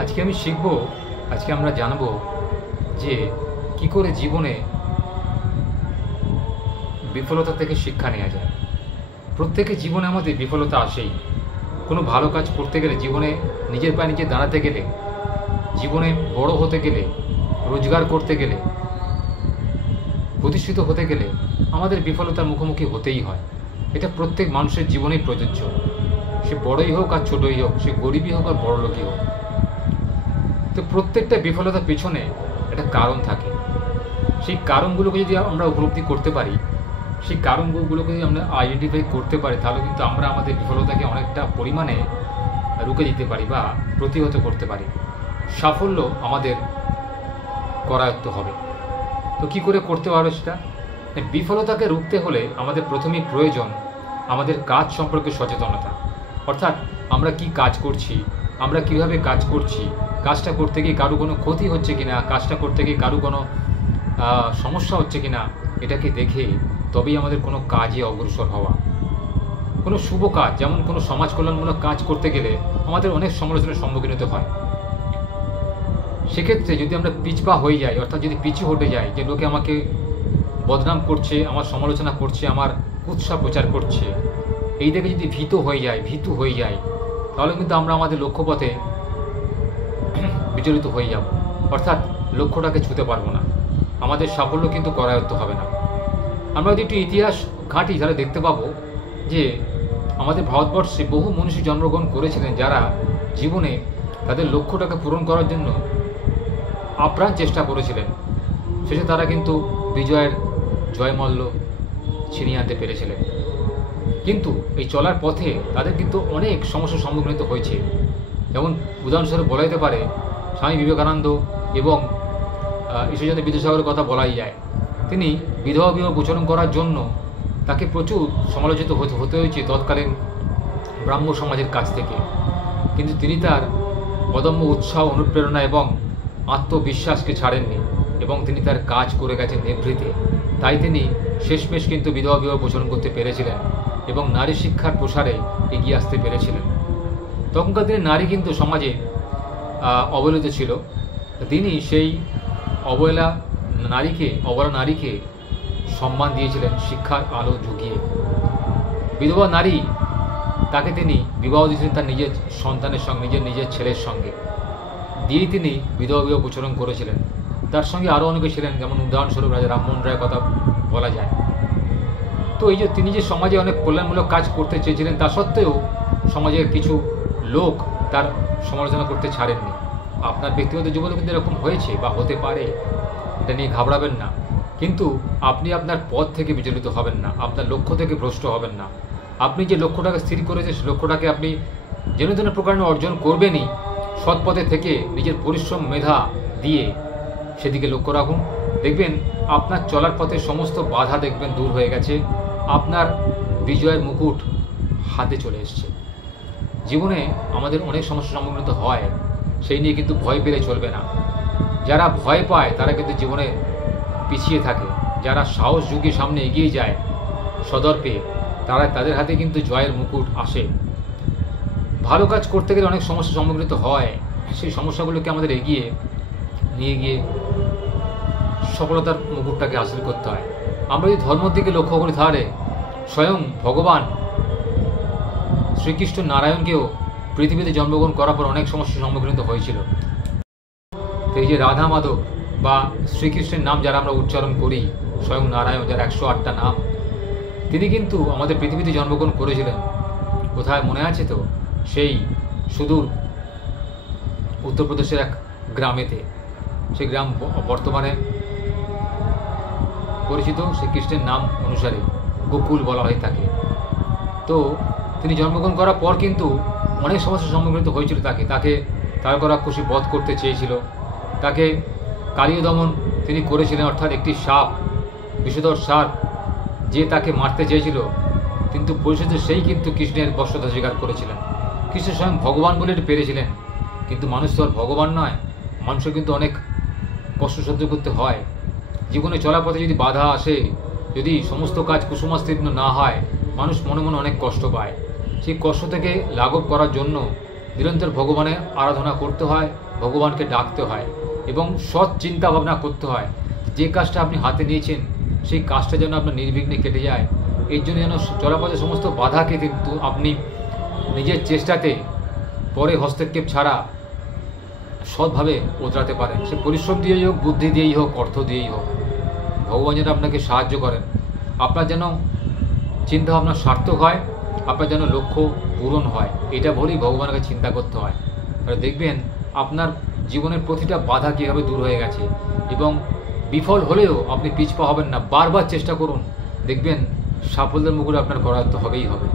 আজকে আমি শিখব, আজকে আমরা জানব যে কি করে জীবনে বিফলতা থেকে শিক্ষা নেওয়া যায়। প্রত্যেকের জীবনে আমাদের বিফলতা আসেই। কোনো ভালো কাজ করতে গেলে, জীবনে নিজের পায়ে নিজে দাঁড়াতে গেলে, জীবনে বড় হতে গেলে, রোজগার করতে গেলে, প্রতিষ্ঠিত হতে গেলে আমাদের বিফলতার মুখোমুখি হতেই হয়। এটা প্রত্যেক মানুষের জীবনেই প্রযোজ্য। সে বড়ই হোক আর ছোটই হোক, সে গরিবই হোক আর বড়লোকই হোক। তো প্রত্যেকটা বিফলতার পেছনে একটা কারণ থাকে। সেই কারণগুলোকে যদি আমরা উপলব্ধি করতে পারি, সেই কারণগুলোকে যদি আমরা আইডেন্টিফাই করতে পারি, তাহলে কিন্তু আমরা আমাদের বিফলতাকে অনেকটা পরিমাণে রুখে দিতে পারি বা প্রতিহত করতে পারি। সাফল্য আমাদের করায়ত্ত হবে। তো কী করে করতে পারবে সেটা? বিফলতাকে রুখতে হলে আমাদের প্রথমেই প্রয়োজন আমাদের কাজ সম্পর্কে সচেতনতা। অর্থাৎ আমরা কি কাজ করছি, আমরা কিভাবে কাজ করছি, কাজটা করতে গিয়ে কারো কোনো ক্ষতি হচ্ছে কিনা, কাজটা করতে গিয়ে কারো কোনো সমস্যা হচ্ছে কিনা, এটাকে দেখে তবেই আমাদের কোনো কাজে অগ্রসর হওয়া। কোনো শুভ কাজ, যেমন কোনো সমাজ কল্যাণমূলক কাজ করতে গেলে আমাদের অনেক সমালোচনার সম্মুখীন হতে হয়। সেক্ষেত্রে যদি আমরা পিছপা হয়ে যাই, অর্থাৎ যদি পিছু হটে যাই, যে লোকে আমাকে বদনাম করছে, আমার সমালোচনা করছে, আমার কুৎসা প্রচার করছে, এই দেখে যদি ভীতু হয়ে যায়, তাহলে কিন্তু আমরা আমাদের লক্ষ্যপথে বিচলিত হয়ে যাব। অর্থাৎ লক্ষ্যটাকে ছুঁতে পারবো না, আমাদের সাফল্য কিন্তু করায়ত্ত হবে না। আমরা যদি একটু ইতিহাস ঘাঁটি, তাহলে দেখতে পাবো যে আমাদের ভারতবর্ষে বহু মনীষী জন্মগ্রহণ করেছিলেন, যারা জীবনে তাদের লক্ষ্যটাকে পূরণ করার জন্য আপ্রাণ চেষ্টা করেছিলেন। শেষে তারা কিন্তু বিজয়ের জয়মল্ল ছিনিয়ে আনতে পেরেছিলেন। কিন্তু এই চলার পথে তাদের কিন্তু অনেক সমস্যার সম্মুখীন হয়েছে। যেমন উদাহরণস্বরূপ বলা যেতে পারে স্বামী বিবেকানন্দ এবং ঈশ্বরচন্দ্র বিদ্যাসাগরের কথা বলাই যায়। তিনি বিধবা বিবাহ প্রচলন করার জন্য তাকে প্রচুর সমালোচিত হতে হয়েছে তৎকালীন ব্রাহ্ম সমাজের কাছ থেকে। কিন্তু তিনি তার অদম্য উৎসাহ, অনুপ্রেরণা এবং আত্মবিশ্বাসকে ছাড়েননি এবং তিনি তার কাজ করে গেছেন নিভৃতে। তাই তিনি শেষমেশ কিন্তু বিধবা বিবাহ প্রচলন করতে পেরেছিলেন এবং নারী শিক্ষার প্রসারে এগিয়ে আসতে পেরেছিলেন। তখনকার দিনে নারী কিন্তু সমাজে অবহেলিত ছিল। তিনি সেই অবহেলা নারীকে সম্মান দিয়েছিলেন শিক্ষার আলো ঝুঁকিয়ে। বিধবা নারী, তাকে তিনি বিবাহ দিয়েছিলেন তার নিজের সন্তানের সঙ্গে, নিজের ছেলের সঙ্গে দিয়েই তিনি বিধবা বিবাহ প্রচলন করেছিলেন। তার সঙ্গে আরও অনেকে ছিলেন, যেমন উদাহরণস্বরূপ রাজা রামমোহন রায়ের কথা বলা যায়। তো এই যে তিনি যে সমাজে অনেক কল্যাণমূলক কাজ করতে চেয়েছিলেন, তা সত্ত্বেও সমাজের কিছু লোক তার সমালোচনা করতে ছাড়েননি। আপনার ব্যক্তিগত জীবনে কিন্তু এরকম হয়েছে বা হতে পারে, এটা নিয়ে ঘাবড়াবেন না। কিন্তু আপনি আপনার পথ থেকে বিচলিত হবেন না, আপনার লক্ষ্য থেকে ভ্রষ্ট হবেন না। আপনি যে লক্ষ্যটাকে স্থির করেছেন, সে লক্ষ্যটাকে আপনি যেন তেন প্রকারে অর্জন করবেনই। সৎ পথে থেকে নিজের পরিশ্রম মেধা দিয়ে সেদিকে লক্ষ্য রাখুন। দেখবেন আপনার চলার পথে সমস্ত বাধা দেখবেন দূর হয়ে গেছে, আপনার বিজয়ের মুকুট হাতে চলে এসছে। জীবনে আমাদের অনেক সমস্যার সম্মুখীন হয়, সেই নিয়ে কিন্তু ভয় পেলে চলবে না। যারা ভয় পায় তারা কিন্তু জীবনে পিছিয়ে থাকে। যারা সাহস যুগিয়ে সামনে এগিয়ে যায় সদর্পে, তাদের হাতে কিন্তু জয়ের মুকুট আসে। ভালো কাজ করতে গেলে অনেক সমস্যার সম্মুখীন হয়, সেই সমস্যাগুলোকে আমাদের এগিয়ে নিয়ে গিয়ে সফলতার মুকুটটাকে হাসিল করতে হয়। আমরা যদি ধর্মের দিকে লক্ষ্য করি, তাহলে স্বয়ং ভগবান শ্রীকৃষ্ণ নারায়ণকেও পৃথিবীতে জন্মগ্রহণ করার পর অনেক সমস্যার সম্মুখীন হয়েছিল। এই যে রাধা মাধব বা শ্রীকৃষ্ণের নাম যারা আমরা উচ্চারণ করি, স্বয়ং নারায়ণ, যার 108টা নাম, তিনি কিন্তু আমাদের পৃথিবীতে জন্মগ্রহণ করেছিলেন। কোথায় মনে আছে তো? সেই সুদূর উত্তরপ্রদেশের এক গ্রামেতে। সেই গ্রাম বর্তমানে পরিচিত শ্রীকৃষ্ণের নাম অনুসারে গোকুল বলা হয়ে থাকে। তো তিনি জন্মগ্রহণ করার পর কিন্তু অনেক সমস্যার সম্মুখীন হয়েছিল। তাকে তারকারাক্ষসী বধ করতে চেয়েছিল, তাকে কালীয় দমন তিনি করেছিলেন, অর্থাৎ একটি সাপ, বিষধর সাপ, যে তাকে মারতে চেয়েছিল, কিন্তু পরিশেষে সেই কিন্তু কৃষ্ণের বশ্যতা স্বীকার করেছিলেন। কৃষ্ণ স্বয়ং ভগবান বলে পেরেছিলেন, কিন্তু মানুষ তো আর ভগবান নয়। মানুষের কিন্তু অনেক কষ্ট সহ্য করতে হয়। জীবনে চলার পথে যদি বাধা আসে, যদি সমস্ত কাজ কুসুমাস্তীর্ণ না হয়, মানুষ মনে মনে অনেক কষ্ট পায়। সেই কষ্ট থেকে লাঘব করার জন্য নিরন্তর ভগবানের আরাধনা করতে হয়, ভগবানকে ডাকতে হয় এবং সৎ চিন্তা ভাবনা করতে হয়। যে কাজটা আপনি হাতে নিয়েছেন সেই কাজটা যেন আপনার নির্বিঘ্নে কেটে যায়, এর জন্য যেন চলাপথে সমস্ত বাধাকে কিন্তু আপনি নিজের চেষ্টাতে পরে হস্তক্ষেপ ছাড়া সৎভাবে ওতরাতে পারেন। সে পরিশ্রম দিয়েই হোক, বুদ্ধি দিয়েই হোক, অর্থ দিয়েই হোক, ভগবান যেন আপনাকে সাহায্য করেন। আপনার যেন চিন্তাভাবনা সার্থক হয়, আপনার যেন লক্ষ্য পূরণ হয়, এটা বলেই ভগবানকে চিন্তা করতে হয়। আর দেখবেন আপনার জীবনের প্রতিটা বাধা কীভাবে দূর হয়ে গেছে এবং বিফল হলেও আপনি পিছপা হবেন না, বারবার চেষ্টা করুন, দেখবেন সাফল্যের মুকুট আপনার করায়ত্ত হবেই হবে।